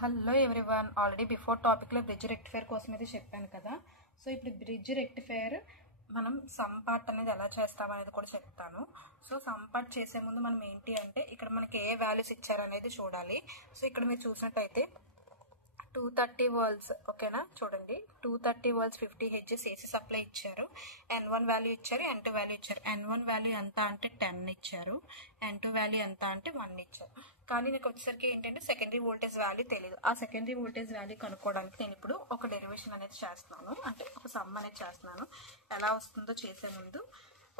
Hello everyone, already before టాపిక్లో bridge rectifier కోసం అయితే చెప్పాను కదా. సో ఇప్పుడు బ్రిడ్జ్ రెక్టిఫైర్ మనం సమ్ పార్ట్ అనేది ఎలా చేస్తామనేది కూడా చెప్తాను. సో సమ్ పార్ట్ చేసే ముందు మనం ఏంటి అంటే ఇక్కడ మనకి ఏ వాల్యూస్ ఇచ్చారనేది చూడాలి. సో ఇక్కడ మీరు చూసినట్టయితే 230 వోల్ట్స్, ఓకేనా, చూడండి 230 వోల్ట్స్ 50 హెచ్ఎస్ ఏసీ సప్లై ఇచ్చారు. N1 వాల్యూ ఇచ్చారు, N2 వాల్యూ ఇచ్చారు. N1 వాల్యూ ఎంత అంటే 10 ఇచ్చారు, N2 వాల్యూ ఎంత అంటే 1 ఇచ్చారు. కానీ నాకు వచ్చేసరికి ఏంటంటే సెకండరీ వోల్టేజ్ వాల్యూ తెలియదు. ఆ సెకండరీ వోల్టేజ్ వాల్యూ కనుక్కోవడానికి నేను ఇప్పుడు ఒక డెరివేషన్ అనేది చేస్తున్నాను, అంటే ఒక సమ్ అనేది చేస్తున్నాను. ఎలా వస్తుందో చేసే ముందు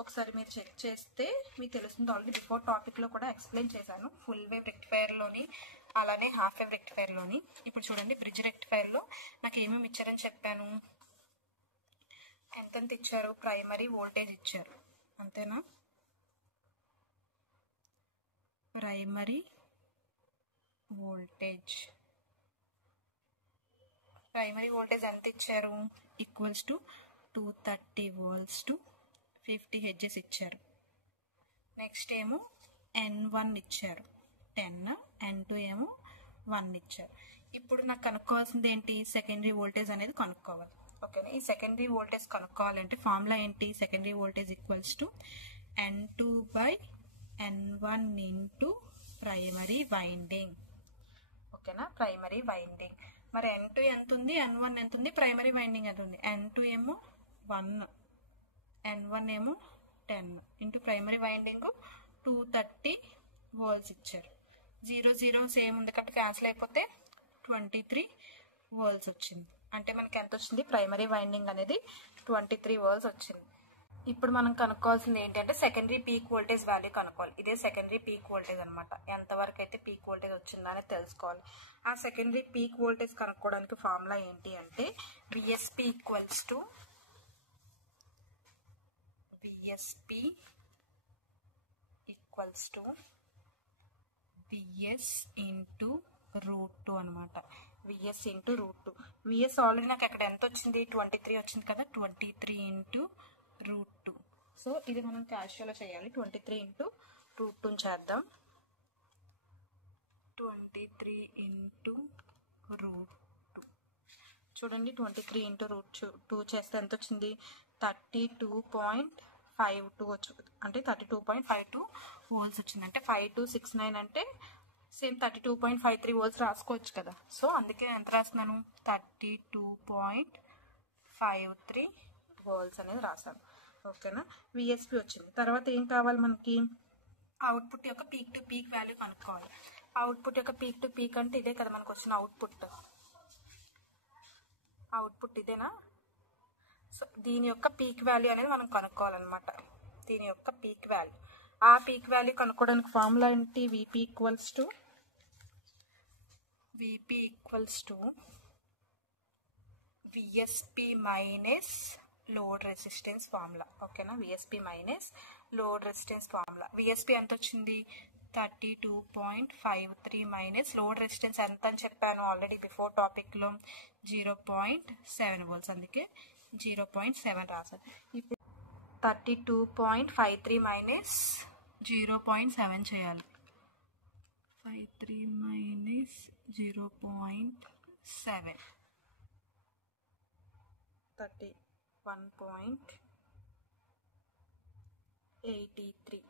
ఒకసారి మీరు చెక్ చేస్తే మీకు తెలుస్తుంది. ఆల్రెడీ బిఫోర్ టాపిక్లో కూడా ఎక్స్ప్లెయిన్ చేశాను, ఫుల్ వేవ్ రెక్టిఫైర్లోని అలానే హాఫ్ వేవ్ రెక్టిఫైర్లోని. ఇప్పుడు చూడండి, బ్రిడ్జ్ రెక్టిఫైర్లో నాకు ఏమేమి ఇచ్చారని చెప్పాను. ఎంతెంత ఇచ్చారు? ప్రైమరీ వోల్టేజ్ ఇచ్చారు, అంతేనా? ప్రైమరీ వోల్టేజ్ ఎంత ఇచ్చారు? Equals to 230 volts to 50 HS ఇచ్చారు. నెక్స్ట్ ఏమో N1 ఇచ్చారు 10, N2 ఏమో 1 ఇచ్చారు. ఇప్పుడు నాకు కనుక్కోవాల్సింది ఏంటి? సెకండరీ వోల్టేజ్ అనేది కనుక్కోవాలి, ఓకేనా. ఈ సెకండరీ వోల్టేజ్ కనుక్కోవాలంటే ఫార్ములా ఏంటి? Secondary voltage equals to N2 by N1 into primary winding, ఓకేనా, ప్రైమరీ వైండింగ్. మరి N2 ఎంత ఉంది, N1 ఎంత ఉంది, ప్రైమరీ వైండింగ్ ఎంత ఉంది? N2 ఏమో 1, N1 ఏమో 10 ఇంటూ ప్రైమరీ వైండింగ్ 230 వోల్ట్స్ ఇచ్చారు. 0 0 సేమ్ ఉంది కాబట్టి క్యాన్సిల్ అయిపోతే 23 వోల్ట్స్ వచ్చింది. అంటే మనకి ఎంత వచ్చింది? ప్రైమరీ వైండింగ్ అనేది 23 వోల్ట్స్ వచ్చింది. ఇప్పుడు మనం కనుక్కోవాల్సింది ఏంటంటే సెకండరీ పీక్ వోల్టేజ్ వాల్యూ కనుక్కోవాలి. ఇదే సెకండరీ పీక్ వోల్టేజ్ అనమాట. ఎంతవరకు అయితే పీక్ వోల్టేజ్ వచ్చిందా అనేది తెలుసుకోవాలి. ఆ సెకండరీ పీక్ వోల్టేజ్ కనుక్కోవడానికి ఫార్ములా ఏంటి అంటే VSP equals to VS into √2 అనమాట. VS into √2. VS ఆల్రెడీ నాకు అక్కడ ఎంత వచ్చింది? 23 వచ్చింది కదా. 23 ఇంటూ √2. సో ఇది మనం క్యాషియోలో చేయాలి. 23 ఇంటూ √2 చేద్దాం. 23 ఇంటూ √2 చూడండి. 23 ఇంటూ √2 చేస్తే ఎంత వచ్చింది? 32.52 వచ్చింది. అంటే 32.52 వోల్ట్స్ వచ్చింది. అంటే 5269 అంటే సేమ్ 32.53 వోల్ట్స్ రాసుకోవచ్చు కదా. సో అందుకే ఎంత రాస్తున్నాను? 32.53 వోల్ట్స్ అనేది రాశాను, ఓకేనా. VSP వచ్చింది. తర్వాత ఏం కావాలి మనకి? అవుట్పుట్ యొక్క పీక్ టు పీక్ వాల్యూ కనుక్కోవాలి. అవుట్పుట్ యొక్క పీక్ టు పీక్ అంటే ఇదే కదా మనకు వచ్చిన అవుట్పుట్ ఇదేనా? సో దీని యొక్క పీక్ వాల్యూ అనేది మనం కనుక్కోవాలన్నమాట. దీని యొక్క పీక్ వాల్యూ, ఆ పీక్ వాల్యూ కనుక్కోవడానికి ఫార్ములా ఏంటి? VP equals to VSP minus load resistance formula, ఓకేనా. VSP minus load resistance formula. VSP ఎంత వచ్చింది? 32.53 మైనస్ లోడ్ రెసిస్టెన్స్ ఎంత అని చెప్పాను ఆల్రెడీ బిఫోర్ టాపిక్లో, 0.7 వోల్ట్స్. అందుకే 0.7 రాశాను. ఇప్పుడు 32.53 మైనస్ 0.7 చేయాలి. 53 మైనస్ 0.7 31.83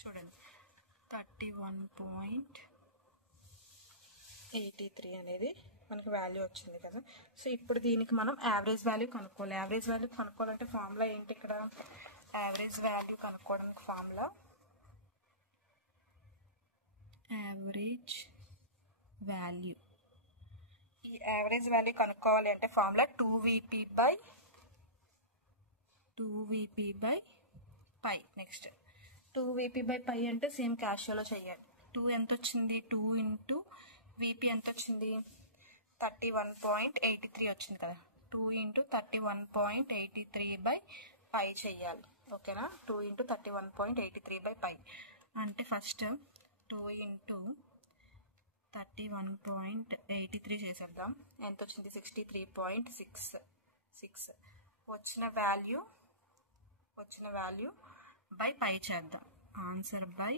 చూడండి. 31.83 అనేది మనకి వాల్యూ వచ్చింది కదా. సో ఇప్పుడు దీనికి మనం యావరేజ్ వాల్యూ కనుక్కోవాలి. యావరేజ్ వాల్యూ కనుక్కోవాలంటే ఫార్ములా ఏంటి? ఇక్కడ యావరేజ్ వాల్యూ కనుక్కోవడానికి ఫార్ములా యావరేజ్ వాల్యూ. ఈ యావరేజ్ వాల్యూ కనుక్కోవాలి అంటే formula 2VP by pi. Next 2VP by pi అంటే సేమ్ క్యాషియోలో చేయాలి. 2 ఎంత వచ్చింది? 2 ఇంటూ VP ఎంత వచ్చింది? 31.83 వచ్చింది కదా. 2 ఇంటూ 31.83 బై పై చెయ్యాలి, ఓకేనా. 2 ఇంటూ 31.83 బై పై అంటే ఫస్ట్ 2 ఇంటూ 31.83 చేసేద్దాం. ఎంత వచ్చింది? 63.66. వచ్చిన వాల్యూ బై పై చేద్దాం. ఆన్సర్ బై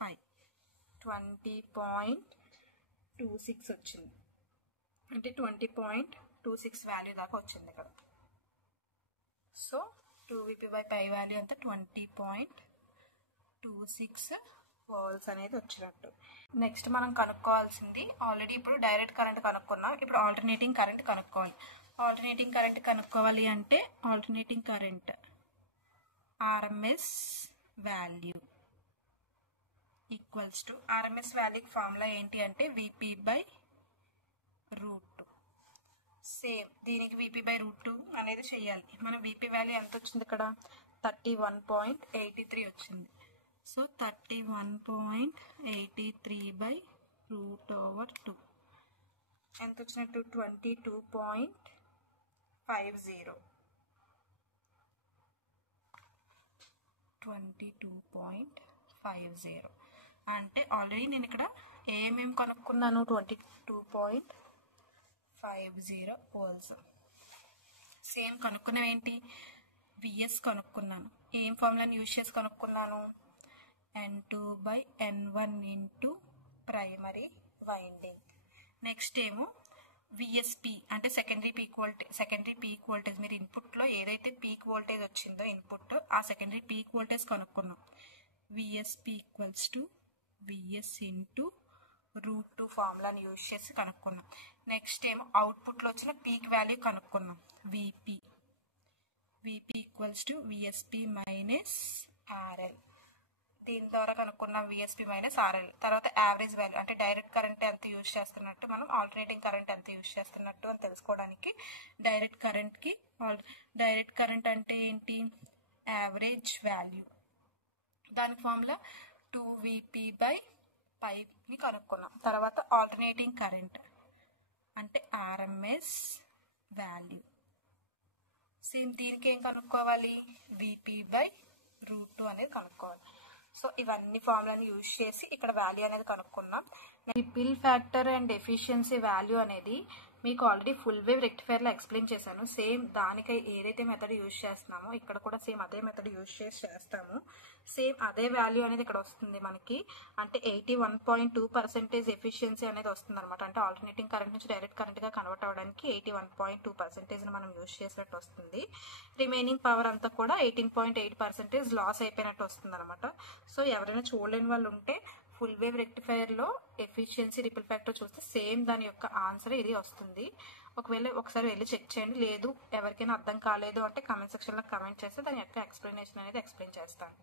పై 20.83 20.26 వచ్చింది, అంటే 20.26 వాల్యూ దాకా వచ్చింది ఇక్కడ. సో 2Vp/π వాల్యూ అంతా 20.26 వోల్ట్స్ అనేది వచ్చినట్టు. నెక్స్ట్ మనం కనుక్కోవాల్సింది, ఆల్రెడీ ఇప్పుడు డైరెక్ట్ కరెంట్ కనుక్కున్నాం, ఇప్పుడు ఆల్టర్నేటింగ్ కరెంట్ కనుక్కోవాలి. ఆల్టర్నేటింగ్ కరెంట్ కనుక్కోవాలి అంటే alternating current RMS value equals to, RMS వాల్యూకి ఫార్ములా ఏంటి అంటే Vp/√2. సేమ్ దీనికి Vp/√2 అనేది చెయ్యాలి. మనం Vp వాల్యూ ఎంత వచ్చింది ఇక్కడ 31.83 వచ్చింది. సో 31.83/√2 ఎంత వచ్చినట్టు 22.50. 22.50 అంటే ఆల్రెడీ నేను ఇక్కడ ఏమేమి కనుక్కున్నాను, 22.50 వోల్ట్స్. సేమ్ కనుక్కున్నాం ఏంటి, విఎస్ కనుక్కున్నాను. ఏం ఫార్ములాని యూజ్ చేసి కనుక్కున్నాను, N2/N1 into primary winding. Next ఏమో విఎస్పి అంటే సెకండరీ పీక్ వోల్టేజ్. మీరు ఇన్పుట్లో ఏదైతే పీక్ వోల్టేజ్ వచ్చిందో ఇన్పుట్, ఆ సెకండరీ పీక్ వోల్టేజ్ కనుక్కున్నాం. VSP equals to VS into √2 ఫార్ములాని యూజ్ చేసి కనుక్కున్నాం. నెక్స్ట్ ఏమో అవుట్పుట్లో వచ్చిన పీక్ వాల్యూ కనుక్కున్నాం. VP equals to VSP minus RL. దీని ద్వారా కనుక్కున్నాం విఎస్పి మైనస్ ఆర్ఎల్. తర్వాత యావరేజ్ వాల్యూ అంటే డైరెక్ట్ కరెంట్ ఎంత యూజ్ చేస్తున్నట్టు, మనం ఆల్టర్నేటింగ్ కరెంట్ ఎంత యూజ్ చేస్తున్నట్టు అని తెలుసుకోవడానికి డైరెక్ట్ కరెంట్ అంటే ఏంటి, యావరేజ్ వాల్యూ. దానికి ఫార్ములా 2Vp/πని కనుక్కున్నాం. తర్వాత ఆల్టర్నేటింగ్ కరెంట్ అంటే ఆర్ఎంఎస్ వాల్యూ. సేమ్ దీనికి ఏం కనుక్కోవాలి, Vp/√2 అనేది కనుక్కోవాలి. సో ఇవన్నీ ఫార్ములాని యూజ్ చేసి ఇక్కడ వాల్యూ అనేది కనుక్కున్నాం. Ripple factor and efficiency value అనేది మీకు ఆల్రెడీ ఫుల్ వేవ్ రెక్టిఫైర్లో ఎక్స్ప్లెయిన్ చేశాను. సేమ్ దానికై ఏదైతే మెథడ్ యూజ్ చేస్తున్నామో ఇక్కడ కూడా సేమ్ అదే మెథడ్ యూజ్ చేసి చేస్తాము. సేమ్ అదే వాల్యూ అనేది ఇక్కడ వస్తుంది మనకి, అంటే 81.2% ఎఫిషియన్సీ అనేది వస్తుంది అనమాట. అంటే ఆల్టర్నేటింగ్ కరెంట్ నుంచి డైరెక్ట్ కరెంట్గా కన్వర్ట్ అవ్వడానికి 81.2% మనం యూజ్ చేసినట్టు వస్తుంది. రిమైనింగ్ పవర్ అంతా కూడా 18.8% లాస్ అయిపోయినట్టు వస్తుంది అనమాట. సో ఎవరైనా చూడలేని వాళ్ళు ఉంటే ఫుల్ వేవ్ రెక్టిఫైర్లో ఎఫిషియన్సీ రిపిల్ ఫ్యాక్టర్ చూస్తే సేమ్ దాని యొక్క ఆన్సర్ ఇది వస్తుంది. ఒకవేళ ఒకసారి వెళ్ళి చెక్ చేయండి, లేదు ఎవరికైనా అర్థం కాలేదు అంటే కామెంట్ సెక్షన్లో కామెంట్ చేస్తే దాని యొక్క ఎక్స్ప్లెనేషన్ అనేది ఎక్స్ప్లెయిన్ చేస్తాను.